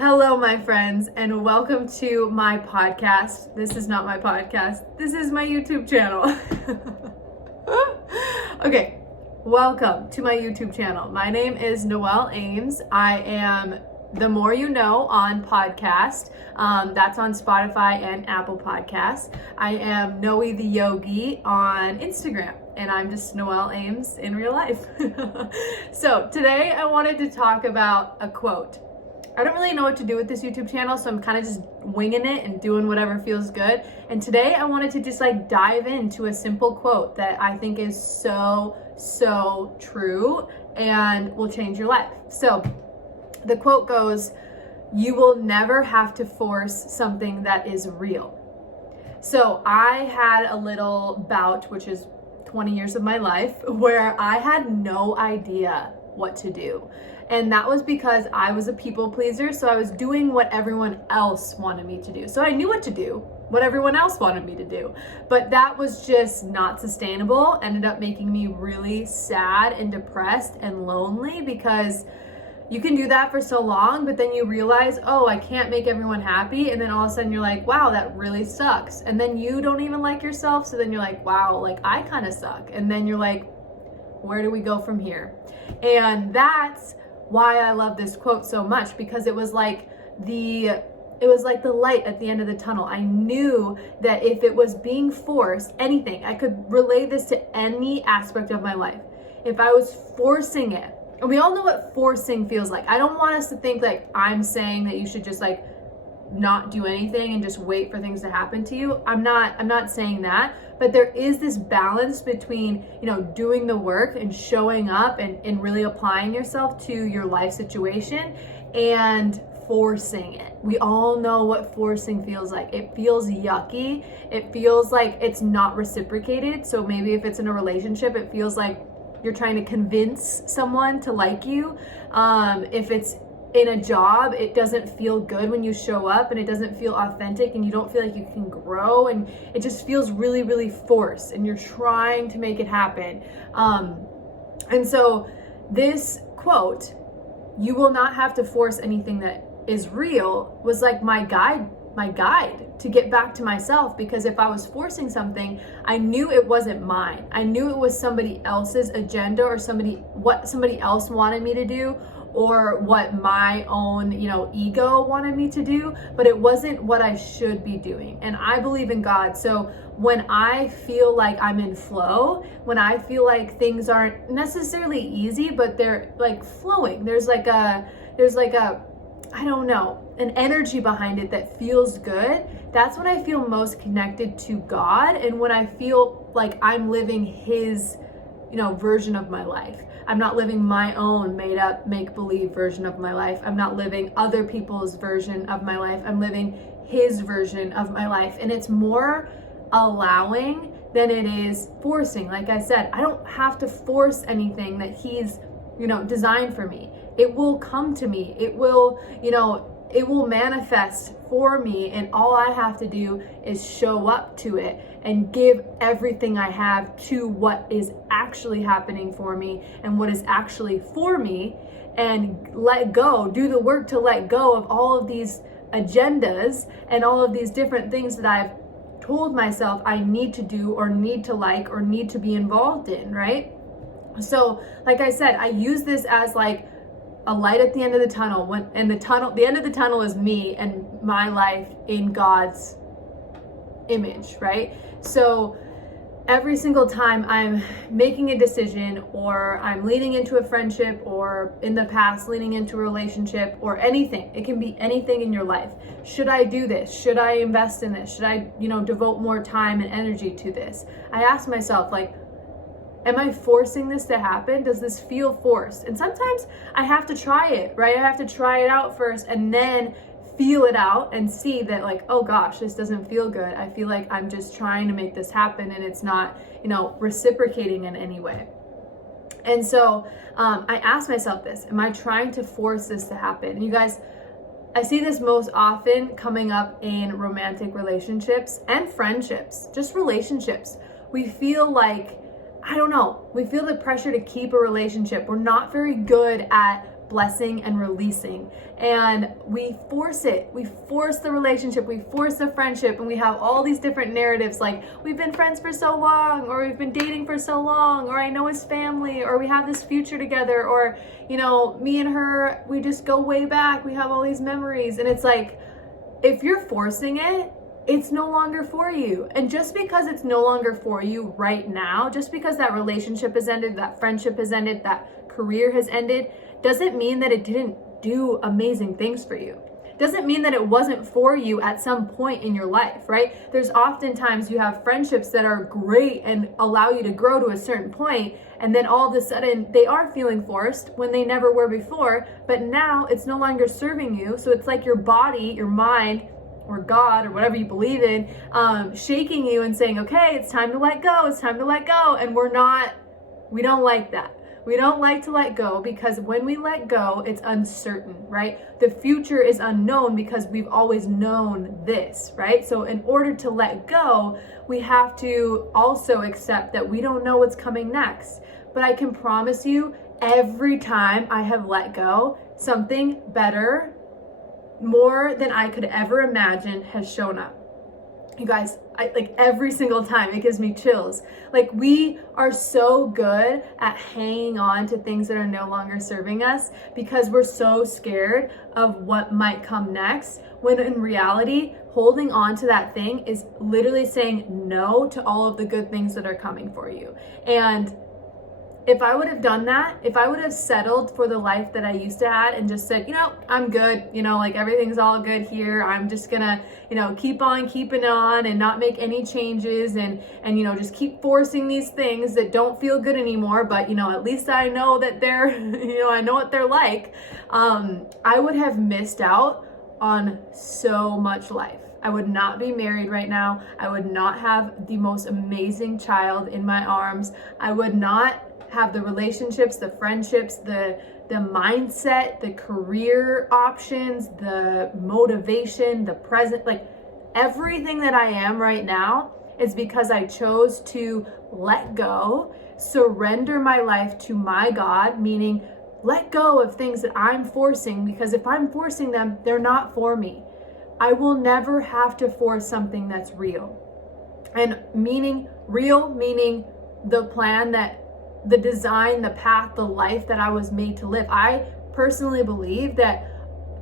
Hello, my friends, and welcome to my podcast. This is not my podcast. This is my YouTube channel. Okay, welcome to my YouTube channel. My name is Noelle Ames. I am The More You Know on podcast. That's on Spotify and Apple Podcasts. I am Noe the Yogi on Instagram, and I'm just Noelle Ames in real life. So today I wanted to talk about a quote. I don't really know what to do with this YouTube channel, so I'm kind of just winging it and doing whatever feels good. And today I wanted to just dive into a simple quote that I think is so true and will change your life. So the quote goes, "You will never have to force something that is real." So I had a little bout, which is 20 years of my life, where I had no idea what to do. And that was because I was a people pleaser, so I was doing what everyone else wanted me to do. So I knew what to do, what everyone else wanted me to do. But that was just not sustainable, ended up making me really sad and depressed and lonely, because you can do that for so long, but then you realize, oh, I can't make everyone happy. And then all of a sudden you're like, wow, that really sucks. And then you don't even like yourself. So then you're like, wow, I kind of suck. And then you're like, where do we go from here? And that's why I love this quote so much, because it was like the light at the end of the tunnel. I knew that if it was being forced, anything, I could relate this to any aspect of my life. If I was forcing it, and we all know what forcing feels like. I don't want us to think I'm saying that you should just not do anything and just wait for things to happen to you. I'm not saying that, but there is this balance between, doing the work and showing up and really applying yourself to your life situation and forcing it. We all know what forcing feels like. It feels yucky. It feels like it's not reciprocated. So maybe if it's in a relationship, it feels like you're trying to convince someone to like you. If it's in a job, it doesn't feel good when you show up, and it doesn't feel authentic, and you don't feel like you can grow, and it just feels really forced, and you're trying to make it happen. And so this quote, "You will not have to force anything that is real," was like my guide to get back to myself, because if I was forcing something, I knew it wasn't mine. I knew it was somebody else's agenda, or what somebody else wanted me to do, or what my own, ego wanted me to do, but it wasn't what I should be doing. And I believe in God. So when I feel like I'm in flow, when I feel like things aren't necessarily easy, but they're flowing, there's I don't know, an energy behind it that feels good. That's when I feel most connected to God, and when I feel like I'm living His, version of my life. I'm not living my own made up, make-believe version of my life. I'm not living other people's version of my life. I'm living His version of my life. And it's more allowing than it is forcing. Like I said, I don't have to force anything that He's, designed for me. It will come to me. It will manifest for me, and all I have to do is show up to it and give everything I have to what is actually happening for me and what is actually for me, and let go, do the work to let go of all of these agendas and all of these different things that I've told myself I need to do, or need to like, or need to be involved in, right? So like I said, I use this as a light at the end of the tunnel, the end of the tunnel is me and my life in God's image, right? So every single time I'm making a decision, or I'm leaning into a friendship, or in the past leaning into a relationship, or anything, it can be anything in your life. Should I do this? Should I invest in this? Should I, devote more time and energy to this? I ask myself, am I forcing this to happen? Does this feel forced? And sometimes I have to try it, right? I have to try it out first, and then feel it out and see that oh gosh, this doesn't feel good. I feel like I'm just trying to make this happen, and it's not, reciprocating in any way. And so I ask myself this: am I trying to force this to happen? And you guys, I see this most often coming up in romantic relationships and friendships, just relationships. We feel we feel the pressure to keep a relationship. We're not very good at blessing and releasing. And we force it. We force the relationship. We force the friendship. And we have all these different narratives like, we've been friends for so long, or we've been dating for so long, or I know his family, or we have this future together, or, you know, me and her, we just go way back. We have all these memories. And it's like, if you're forcing it, it's no longer for you. And just because it's no longer for you right now, just because that relationship has ended, that friendship has ended, that career has ended, doesn't mean that it didn't do amazing things for you. Doesn't mean that it wasn't for you at some point in your life, right? There's oftentimes you have friendships that are great and allow you to grow to a certain point, and then all of a sudden they are feeling forced when they never were before, but now it's no longer serving you. So it's like your body, your mind, or God, or whatever you believe in, shaking you and saying, okay, it's time to let go, it's time to let go. And we don't like that. We don't like to let go, because when we let go, it's uncertain, right? The future is unknown because we've always known this, right? So in order to let go, we have to also accept that we don't know what's coming next. But I can promise you, every time I have let go, something better, more than I could ever imagine, has shown up. You guys, like every single time, it gives me chills. Like, we are so good at hanging on to things that are no longer serving us because we're so scared of what might come next, when in reality, holding on to that thing is literally saying no to all of the good things that are coming for you. And if I would have done that, if I would have settled for the life that I used to have and just said, you know, I'm good, you know, like everything's all good here, I'm just gonna, you know, keep on keeping on and not make any changes, and you know, just keep forcing these things that don't feel good anymore, but you know, at least I know that they're, you know, I know what they're like, I would have missed out on so much life. I would not be married right now. I would not have the most amazing child in my arms. I would not have the relationships, the friendships, the mindset, the career options, the motivation, the present, like everything that I am right now is because I chose to let go, surrender my life to my God, meaning let go of things that I'm forcing, because if I'm forcing them, they're not for me. I will never have to force something that's real. And meaning real, meaning the plan, that the design, the path, the life that I was made to live. I personally believe that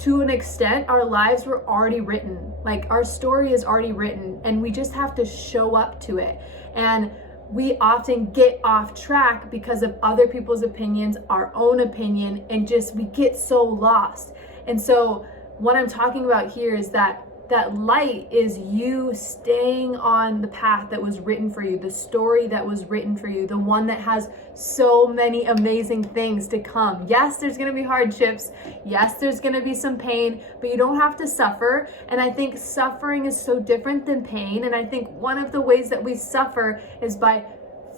to an extent, our lives were already written. Like, our story is already written, and we just have to show up to it. And we often get off track because of other people's opinions, our own opinion, and just we get so lost. And so what I'm talking about here is that light is you staying on the path that was written for you, the story that was written for you, the one that has so many amazing things to come. Yes, there's going to be hardships. Yes, there's going to be some pain, but you don't have to suffer. And I think suffering is so different than pain. And I think one of the ways that we suffer is by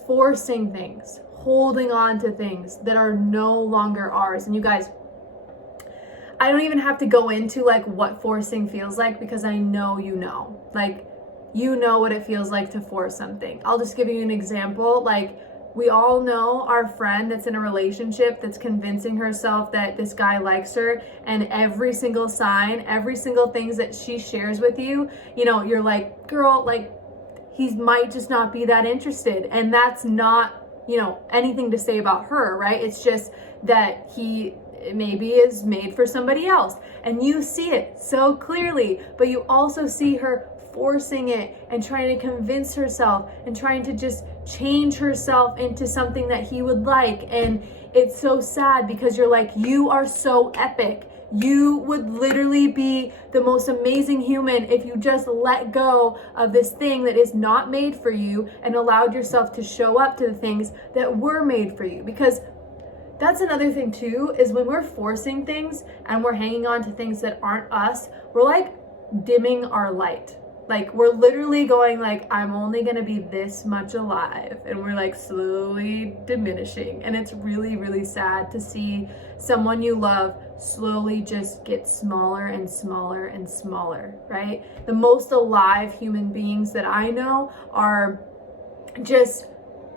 forcing things, holding on to things that are no longer ours. And you guys, I don't even have to go into like what forcing feels like, because I know you know. Like, you know what it feels like to force something. I'll just give you an example. Like, we all know our friend that's in a relationship that's convincing herself that this guy likes her, and every single sign, every single things that she shares with you, you know, you're like, girl, like, he might just not be that interested. And that's not, you know, anything to say about her, right? It's just that he maybe is made for somebody else, and you see it so clearly, but you also see her forcing it and trying to convince herself and trying to just change herself into something that he would like. And it's so sad, because you're like, you are so epic. You would literally be the most amazing human if you just let go of this thing that is not made for you and allowed yourself to show up to the things that were made for you. Because that's another thing too, is when we're forcing things and we're hanging on to things that aren't us, we're like dimming our light. Like, we're literally going like, I'm only going to be this much alive. And we're like slowly diminishing. And it's really, really sad to see someone you love slowly just get smaller and smaller and smaller, right? The most alive human beings that I know are just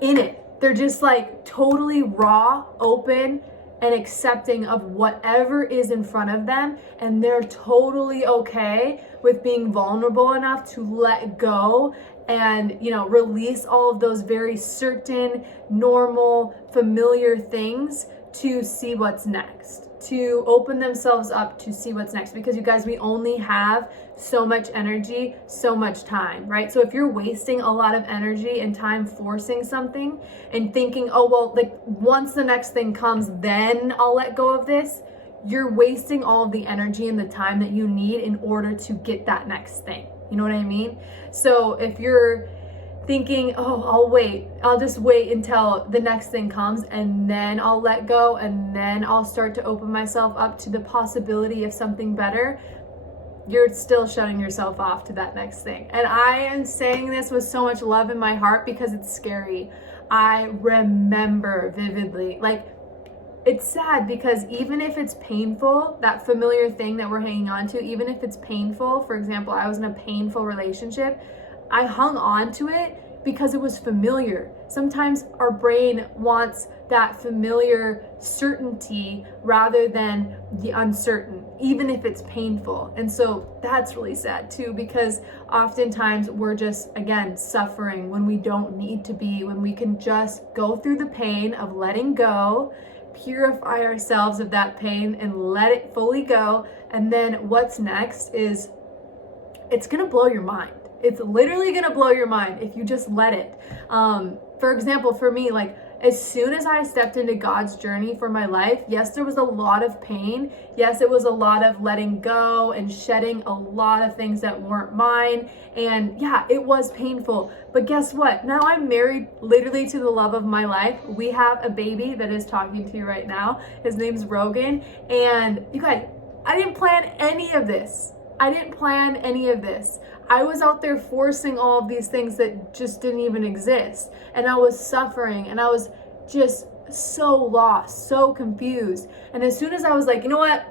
in it. They're just like totally raw, open, and accepting of whatever is in front of them, and they're totally okay with being vulnerable enough to let go and, release all of those very certain, normal, familiar things to see what's next, to open themselves up to see what's next. Because you guys, we only have so much energy, so much time, right? So if you're wasting a lot of energy and time forcing something and thinking, oh, well, like once the next thing comes, then I'll let go of this, you're wasting all of the energy and the time that you need in order to get that next thing. You know what I mean? So if you're thinking, oh, I'll just wait until the next thing comes and then I'll let go and then I'll start to open myself up to the possibility of something better, you're still shutting yourself off to that next thing. And I am saying this with so much love in my heart because it's scary. I remember vividly, like, it's sad because even if it's painful, that familiar thing that we're hanging on to, even if it's painful, for example, I was in a painful relationship, I hung on to it because it was familiar. Sometimes our brain wants that familiar certainty rather than the uncertain, even if it's painful. And so that's really sad too, because oftentimes we're just, again, suffering when we don't need to be, when we can just go through the pain of letting go, purify ourselves of that pain and let it fully go. And then what's next is, it's gonna blow your mind. It's literally gonna blow your mind if you just let it. For example, for me, like, as soon as I stepped into God's journey for my life, yes, there was a lot of pain. Yes, it was a lot of letting go and shedding a lot of things that weren't mine. And yeah, it was painful. But guess what? Now I'm married literally to the love of my life. We have a baby that is talking to you right now. His name's Rogan. And you guys, I didn't plan any of this. I was out there forcing all of these things that just didn't even exist. And I was suffering and I was just so lost, so confused. And as soon as I was like, you know what?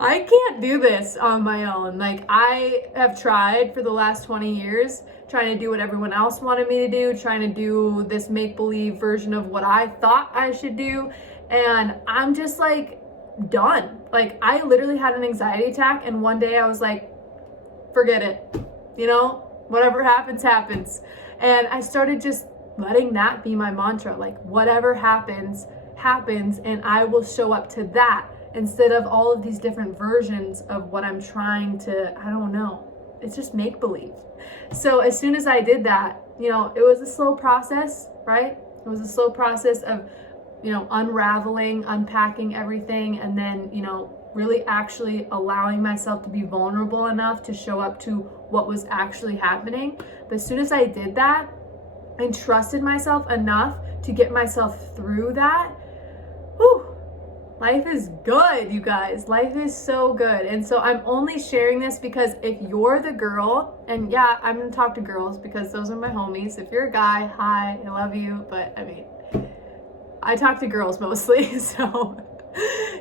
I can't do this on my own. Like, I have tried for the last 20 years, trying to do what everyone else wanted me to do, trying to do this make-believe version of what I thought I should do. And I'm just like, done. Like, I literally had an anxiety attack, and one day I was like, forget it, whatever happens, happens. And I started just letting that be my mantra, like, whatever happens, happens, and I will show up to that instead of all of these different versions of what I'm trying to, I don't know, it's just make believe. So as soon as I did that, it was a slow process, right? It was a slow process of unraveling, unpacking everything, and then, really actually allowing myself to be vulnerable enough to show up to what was actually happening. But as soon as I did that and trusted myself enough to get myself through that, whew, life is good, you guys. Life is so good. And so I'm only sharing this because if you're the girl, and yeah, I'm gonna talk to girls because those are my homies. If you're a guy, hi, I love you, but I mean, I talk to girls mostly, so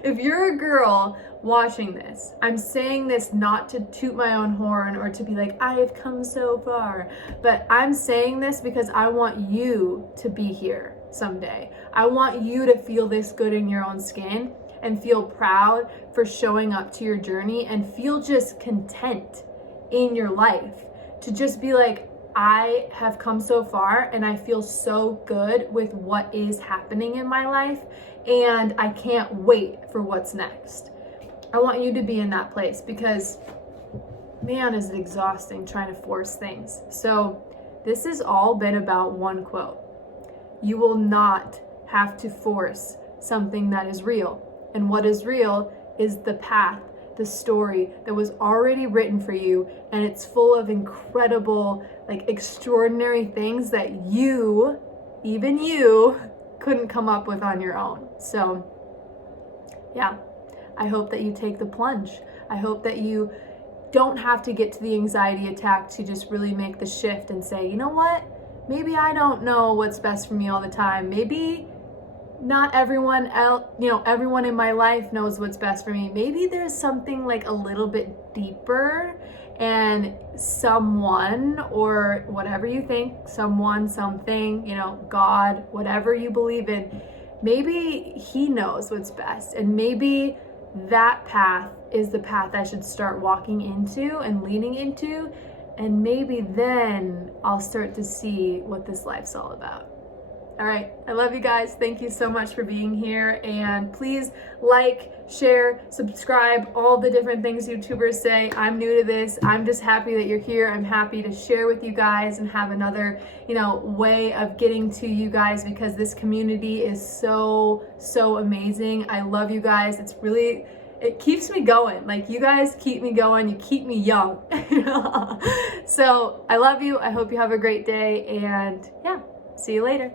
if you're a girl watching this, I'm saying this not to toot my own horn or to be like, I have come so far, but I'm saying this because I want you to be here someday. I want you to feel this good in your own skin and feel proud for showing up to your journey and feel just content in your life, to just be like, I have come so far and I feel so good with what is happening in my life, and I can't wait for what's next. I want you to be in that place because, man, is it exhausting trying to force things. So this has all been about one quote. You will not have to force something that is real. And what is real is the path, the story that was already written for you, and it's full of incredible, like, extraordinary things that you, even you, couldn't come up with on your own. So yeah, I hope that you take the plunge. I hope that you don't have to get to the anxiety attack to just really make the shift and say, you know what, maybe I don't know what's best for me all the time. Maybe not everyone else, everyone in my life knows what's best for me. Maybe there's something like a little bit deeper, and someone, or whatever you think, someone, something, God, whatever you believe in, maybe he knows what's best, and maybe that path is the path I should start walking into and leaning into, and maybe then I'll start to see what this life's all about. All right, I love you guys. Thank you so much for being here, and please like, share, subscribe, all the different things YouTubers say. I'm new to this. I'm just happy that you're here. I'm happy to share with you guys and have another, way of getting to you guys, because this community is so amazing. I love you guys. It keeps me going. Like, you guys keep me going. You keep me young. So I love you. I hope you have a great day, and yeah, see you later.